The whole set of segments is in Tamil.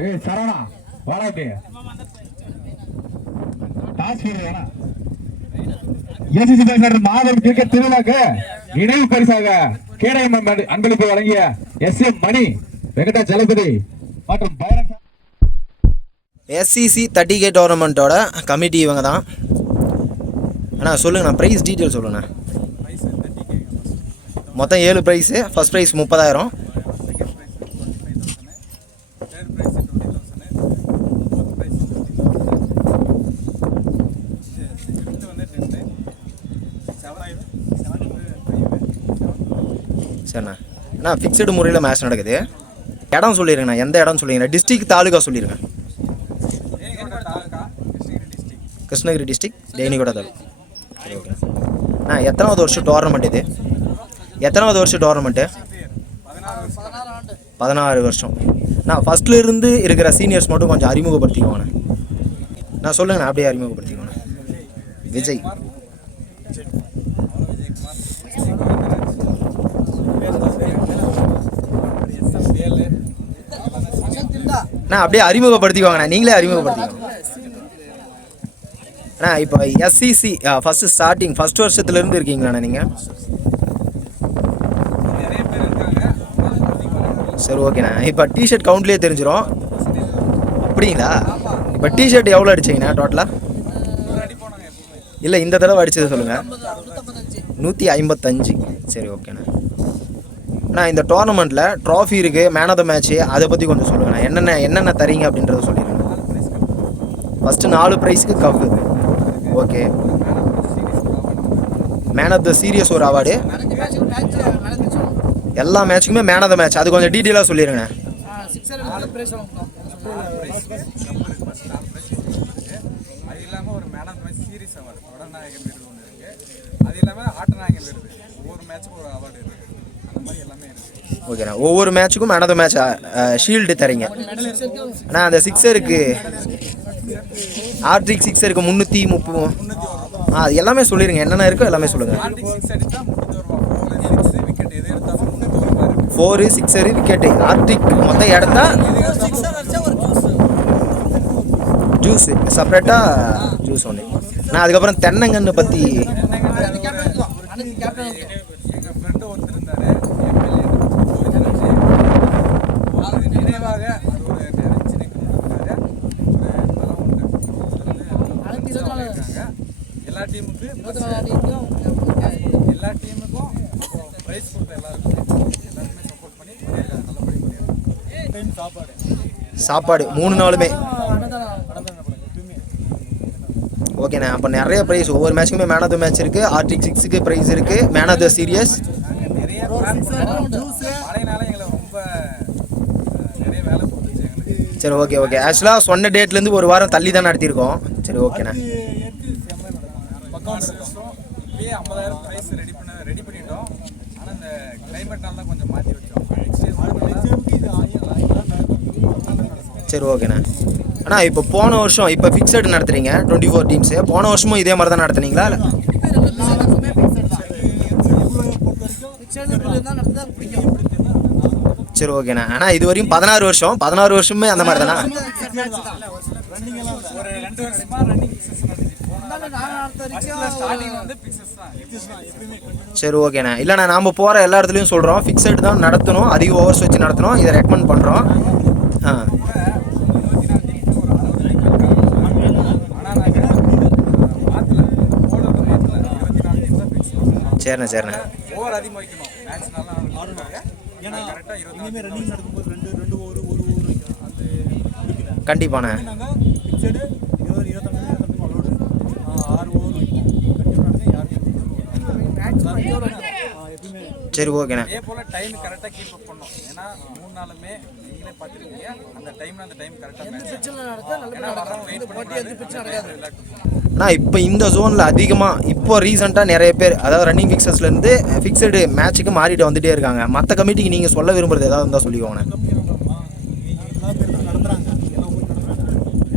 ஏய் சரவணா வாடா இப்படி டாஸ் போடுறா எஸ்எஸ்சி பேசர் மாதம் கிரிக்கெட் திருவிழாக்கு நினைவு பரிசாக கேடயம் அன்பளிப்பு வழங்கிய எஸ்எம் மணி வெங்கடாச்சலபதி மற்றும் எஸ்சிசி 30K டோர்னமெண்ட்டோட கமிட்டி இவங்க தான். அண்ணா சொல்லுங்கண்ணா, ப்ரைஸ் டீட்டெயில் சொல்லுங்கண்ணா. மொத்தம் 7 ப்ரைஸு. ஃபஸ்ட் ப்ரைஸ் 30,000, சரிண்ணா. அண்ணா ஃபிக்ஸ்டு முறையில் மேட்ச் நடக்குது. இடம் சொல்லிடுங்கண்ணா, எந்த இடம் சொல்லிடுங்க. டிஸ்ட்ரிக்ட் தாலுகா சொல்லிடுங்க. கிருஷ்ணகிரி டிஸ்ட்ரிக்ட் தேனிகோட தாலுகா. சரி ஓகே அண்ணா. எத்தனாவது வருஷம் டோர்னமெண்ட் இது? எத்தனாவது வருஷம் டோர்னமெண்ட்டு? 16 வருஷம். நான் ஃபஸ்ட்டில் இருந்து இருக்கிற சீனியர்ஸ் மட்டும் கொஞ்சம் அறிமுகப்படுத்திக்கோங்கண்ணா. நான் சொல்லுங்கண்ணா, அப்படியே அறிமுகப்படுத்திக்கோண்ணா. விஜய், நான் அப்படியே அறிமுகப்படுத்திக்கோங்கண்ணா. நீங்களே அறிமுகப்படுத்திக்கோங்க அண்ணா. இப்போ எஸ்சிசி ஃபஸ்ட்டு ஸ்டார்டிங் ஃபஸ்ட் வருஷத்துலேருந்து இருக்கீங்களாண்ணா நீங்கள்? சரி ஓகேண்ணா. இப்போ டிஷர்ட் கவுண்ட்லேயே தெரிஞ்சிடும். அப்படிங்களா? இப்போ டிஷர்ட் எவ்வளோ அடிச்சிங்கண்ணா டோட்டலாக? இல்லை இந்த தடவை அடித்தது சொல்லுங்கள். 155. சரி ஓகேண்ணா. அண்ணா இந்த டோர்னமெண்ட்டில் ட்ராஃபி இருக்குது, மேன் ஆஃப் த மேட்ச்சு, அதை பற்றி கொஞ்சம் சொல்லுங்கண்ணா. என்னென்ன தரீங்க அப்படின்றத சொல்லிடுங்க. ஃபஸ்ட்டு 4 ப்ரைஸுக்கு cup. Okay. Man of the series ஒரு அவார்டு. எல்லா மேட்சுக்குமே மேன் ஆஃப் த மேட்ச், அது கொஞ்சம் டீட்டெயிலாக சொல்லிடுங்க. ஓகேண்ணா. ஒவ்வொரு மேட்சுக்கும் man of the match shield தரீங்க. அண்ணா அந்த சிக்ஸருக்கு ஆர்ட்ரிக் சிக்ஸருக்கு 330. அது எல்லாமே சொல்லிடுங்க, என்னென்ன இருக்கோ எல்லாமே சொல்லுங்கள். 4 6 விக்கெட்டு ஆர்டிக் மொத்தம் எடுத்தா ஜூஸ் செப்பரேட்டாக ஜூஸ் ஒன்று. நான் அதுக்கப்புறம் தென்னங்கன்று பற்றி எல்லா டீமுக்கும் பிரைஸ் கொடுத்த எல்லாருமே சப்போர்ட் பண்ணி சாப்பாடு 3 நாளுமே. ஓகேண்ணா. அப்போ நிறைய ப்ரைஸ் ஒவ்வொரு மேட்ச்சுக்குமே மேன் ஆஃப் த மேட்ச் இருக்குது, ஆர்டிக் 6க்கு ப்ரைஸ் இருக்குது, மேன் ஆஃப் த சீரியஸ். சரி ஓகே ஓகே. ஆக்சுவலாக சொன்ன டேட்லேருந்து ஒரு வாரம் தள்ளி தான் நடத்தியிருக்கோம். சரி ஓகேண்ணா. இப்பயே 50,000 பிரைஸ் ரெடி பண்ணிட்டோம். ஆனால் இந்த கிளைமேட்னால தான் கொஞ்சம் மாற்றி வச்சோம். சரி ஓகேண்ணா. அண்ணா இப்போ போன வருஷம் இப்போ ஃபிக்ஸட் நடத்துறீங்க 24 டீம்ஸு. போன வருஷமும் இதே மாதிரி தான் நடத்துனீங்களா? சரி ஓகேண்ணா. ஆனால் இது வரையும் 16 வருஷமே அந்த மாதிரி தானே? சரி ஓகேண்ணா. இல்லைண்ணா நாம் போகிற எல்லா இடத்துலையும் சொல்கிறோம் ஃபிக்ஸட் தான் நடத்தணும், அதிக ஓவர்ஸ் வச்சு நடத்தணும், இதை ரெக்கமெண்ட் பண்ணுறோம். சரிண்ணா சரிண்ணா. கண்டிப்பாண்ணா. சரி ஓகேண்ணா. அதே போல டைம் கரெக்டாக கீப் அப் பண்ணோம். ஏன்னா 3 நாளுமே நீங்களே பார்த்துருக்கீங்க, அந்த டைம் கரெக்டாக அண்ணா. இப்போ இந்த ஜோனில் அதிகமாக இப்போ ரீசெண்டாக நிறைய பேர் அதாவது ரன்னிங் ஃபிக்ஸர்ஸ்லேருந்து ஃபிக்ஸடு மேட்சுக்கு மாறிட்டு வந்துகிட்டே இருக்காங்க. மற்ற கமிட்டிக்கு நீங்கள் சொல்ல விரும்புகிறது ஏதாவது இருந்தால் சொல்லிக்கோங்கண்ணா.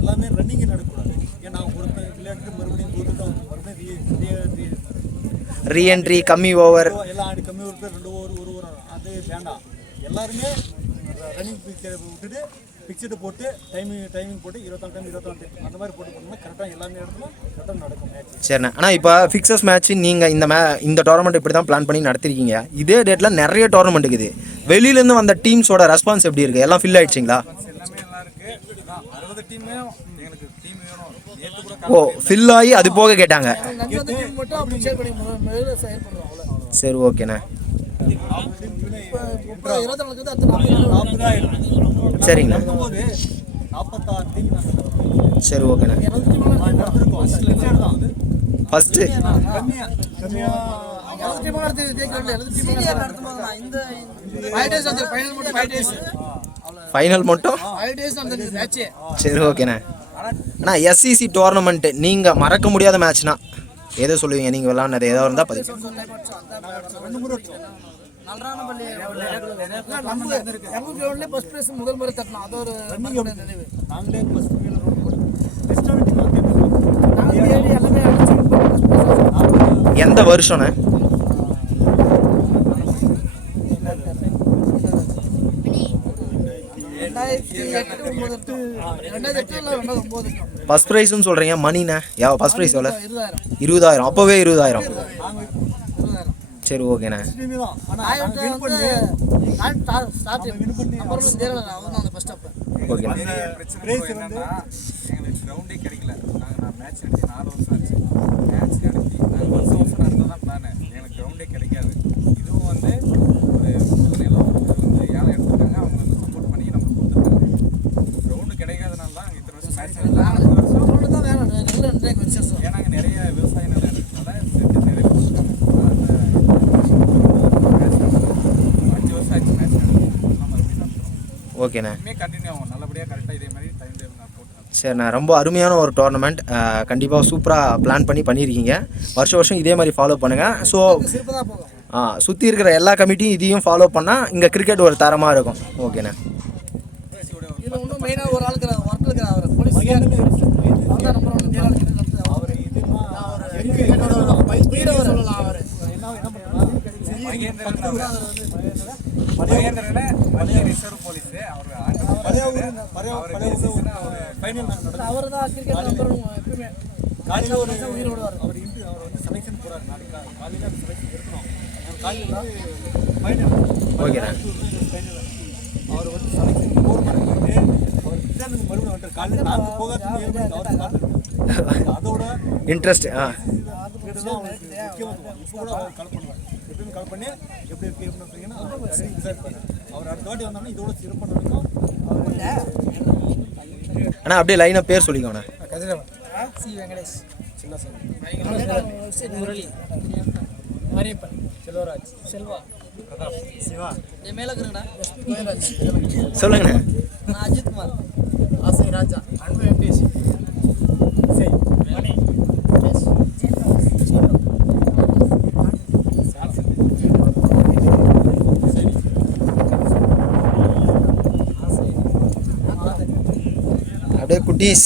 எல்லாமே ரன்னிங் நடக்கூடாது. ஏன்னா ஒரு விளையாட்டுக்கு மறுபடியும் ரீஎன்ட்ரி கம்மி ஓவர் எல்லாம் கம்மி ஓவர் 2 ஓவர் 1 ஓவர் அது வேண்டாம். எல்லாருமே ரன்னிங் விட்டுட்டு ஃபிக்ஸ்டு போட்டு டைமிங் போட்டு 24 டைம் 24 டைம் அந்த மாதிரி போட்டு போனோம்னா கரெக்டாக எல்லாமே இடத்துல கரெக்டாக நடக்கும் மேட்ச். சரிண்ணே. ஆனால் இப்போ ஃபிக்ஸஸ் மேட்ச் நீங்கள் இந்த டோர்னமெண்ட் இப்படி தான் பிளான் பண்ணி நடத்திருக்கீங்க. இதே டேட்டில் நிறைய டோர்னமெண்ட் இருக்குது. வெளியிலேருந்து வந்த டீம்ஸோட ரெஸ்பான்ஸ் எப்படி இருக்குது? எல்லாம் ஃபில் ஆயிடுச்சிங்களா? எல்லாமே நல்லா இருக்கு. 60 டீமே எங்களுக்கு டீம் வேணும். நேற்று கூட ஓ, ஃபில் ஆகி அது போக கேட்டாங்க. சரி, ஓகேண்ணே. சரிங்கண்ணா. 46 டீம் சரி, ஓகேண்ணே. ஃபஸ்ட்டு ஃபைனல் மட்டும். சரி, ஓகேண்ணே. அண்ணா, எஸ்சிசி டோர்னமெண்ட் நீங்கள் மறக்க முடியாத மேட்ச்னா எதை சொல்லுவீங்க? நீங்கள் விளாட்னது ஏதோ இருந்தால் பதிவு. முதல் முறை தட்டணும். அது ஒரு நாங்களே எந்த வருஷம்ண்ணே? ஃபர்ஸ்ட் ப்ரைஸ்னு சொல்கிறீங்க. மணிண்ணே ஃபர்ஸ்ட் ப்ரைஸ் எவ்வளோ? 20,000. அப்போவே 20,000. சரி, ஓகேண்ணே. ஓகேண்ணே. பிரச்சனை என்னன்னா எங்களுக்கு கிரவுண்டே கிடைக்கல. நான் மேட்ச் அடிச்சு 4 வருஷம் ஆச்சு. மேட்ச் நடத்தி நாங்கள் வருஷம் நடந்தால் தான் பிளானு. எங்களுக்கு கிரவுண்டே கிடைக்காது. இதுவும் வந்து ஒரு நிலம் ஏழை எடுத்துருக்காங்க. அவங்க வந்து சப்போர்ட் பண்ணி நமக்கு கொடுத்துருக்காங்க. கிரவுண்டு கிடைக்காதனால தான் இத்தனை வருஷம் மேட்ச் ஏன்னா அங்கே நிறைய விவசாய நிலம் இருக்கிறதுனால நிறைய கொடுத்துருக்காங்க. அந்த 5 வருஷம் ஆச்சு மேட்ச் நடத்தி மறுபடியும் நடத்துகிறோம். ஓகேண்ணே. கண்டினியூ ஆகும். நல்லபடியாக கரெக்டாக இதே மாதிரி டைம் டேபிள் நான் போட்டு. சரிண்ணா, ரொம்ப அருமையான ஒரு டோர்னமெண்ட். கண்டிப்பாக சூப்பராக பிளான் பண்ணியிருக்கீங்க. வருஷம் இதே மாதிரி ஃபாலோ பண்ணுங்கள். ஸோ சுற்றி இருக்கிற எல்லா கமிட்டியும் இதையும் ஃபாலோ பண்ணால் இங்கே கிரிக்கெட் ஒரு தரமாக இருக்கும். ஓகேண்ணே. இதில் இன்னும் மெயினாக ஒரு ஆளுக்கு ஒர்க் இருக்கிற அவர் போலீஸ் ரிசர்வ் போலீஸ் அவர் தான் கிரிக்கெட் எப்பவுமே காலையில் ஒரு உயிரோடு அவர் வந்து செலெக்ஷன் போகிறாரு. நாளைக்கு காலையில் அந்த செலெக்ஷன் இருக்கணும். காலையில் ஓகேண்ணே. அவர் வந்து செலெக்ஷன் 4 மணிக்கு அவர் மறுபடியும் வந்துட்டு காலையில் நாங்கள் போகாது 7 மணிக்கு அவர் அதோட இன்ட்ரெஸ்ட் முக்கியமாக இப்போ கூட அவர் கால் பண்ணுவார். எப்பயுமே கால் பண்ணி எப்படி இருக்கு எப்படி பார்த்தீங்கன்னா விசாரிப்பார். அவர் அடுத்த வாட்டி வந்தோம்னா இதோட சிறப்பாக நடக்கும். அண்ணா, அப்படியே லைனாக பேர் சொல்லிக்கோண்ணே. கதிரவன், சி வெங்கடேஷ், சின்ன சாமி, முரளி, மரியப்பன், செல்வராஜ், செல்வா, சிவா, என் மேலே இருக்குங்கண்ணா கோயராஜ், சொல்லுங்கண்ணே. நான் அஜித் குமார், ஆசை ராஜா, அன்பு வெங்கடேஷ், இசை, மணி, அப்படியே குட்டீஸ்.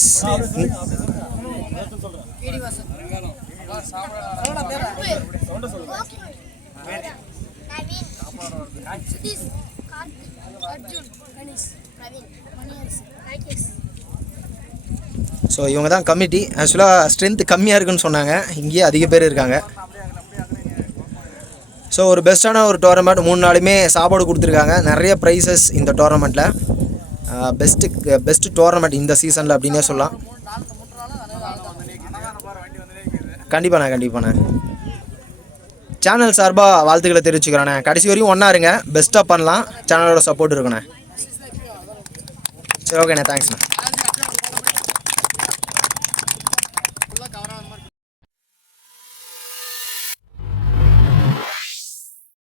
ஸோ இவங்க தான் கமிட்டி. ஆக்சுவலாக ஸ்ட்ரென்த் கம்மியாக இருக்குன்னு சொன்னாங்க. இங்கேயே அதிக பேர் இருக்காங்க. ஸோ ஒரு பெஸ்ட்டான ஒரு டோர்னமெண்ட். 3 நாளுமே சாப்பாடு கொடுத்துருக்காங்க. நிறைய ப்ரைஸஸ் இந்த டோர்னமெண்ட்டில். பெஸ்ட் டோர்னமெண்ட் இந்த சீசனில் அப்படின்னே சொல்லலாம். கண்டிப்பாண்ணே. சேனல் சார்பாக வாழ்த்துக்களை தெரிவிச்சுக்கிறேண்ணே. கடைசி வரையும் ஒன்றா இருங்க. பெஸ்ட்டாக பண்ணலாம். சேனலோட சப்போர்ட் இருக்குண்ணே. சரி, ஓகேண்ணே. தேங்க்ஸ்ண்ணே.